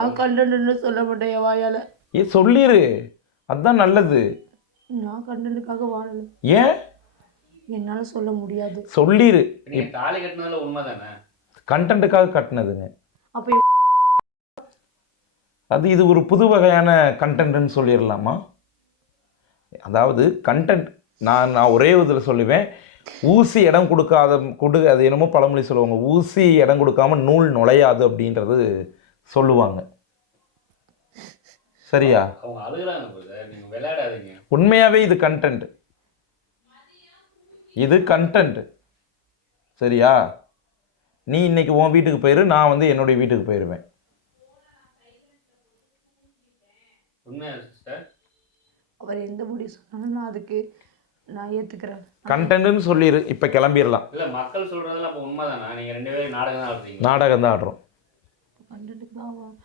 நான் கண்டென்ட்னு சொல்ல மாட்டேன் என் வாயால். ஏ சொல்லிடு அதுதான் நல்லது. நான் கண்டென்ட்டுக்காக வாழல. ஏன்? என்னால் சொல்ல முடியாது. சொல்லிடு நீங்க தாலி கட்டினதுல உண்மை தானே கண்டென்ட்டுக்காக கட்டினதுங்க அப்போ அது இது ஒரு புது வகையான கண்டென்ட்னு சொல்லிடலாமா அதாவது கண்டென்ட் நான் நான் ஒரே இதில் சொல்லுவேன். ஊசி இடம் கொடுக்காத கொடு அது என்னமோ பழமொழி சொல்லுவாங்க. ஊசி இடம் கொடுக்காம நூல் நுழையாது அப்படின்றது சொல்லுவாங்க. சரியா? உண்மையாகவே இது கண்டென்ட் இது கண்டென்ட் சரியா? நீ இன்னைக்கு உன் வீட்டுக்கு போயிரு நான் வந்து என்னுடைய வீட்டுக்கு போயிடுவேன் அவர் எந்த முடிவு சொன்னாலும் நான் அதுக்கு நான் ஏற்றுக்கிறேன் கண்டென்ட்னு சொல்லிடு இப்போ கிளம்பிடலாம் இல்ல மக்கள் சொல்றதெல்லாம் அப்ப உண்மைதானா? நீங்க ரெண்டு பேரும் நாடகம் தான் ஆடுறீங்க. நாடகம் தான் ஆடுறோம். 哦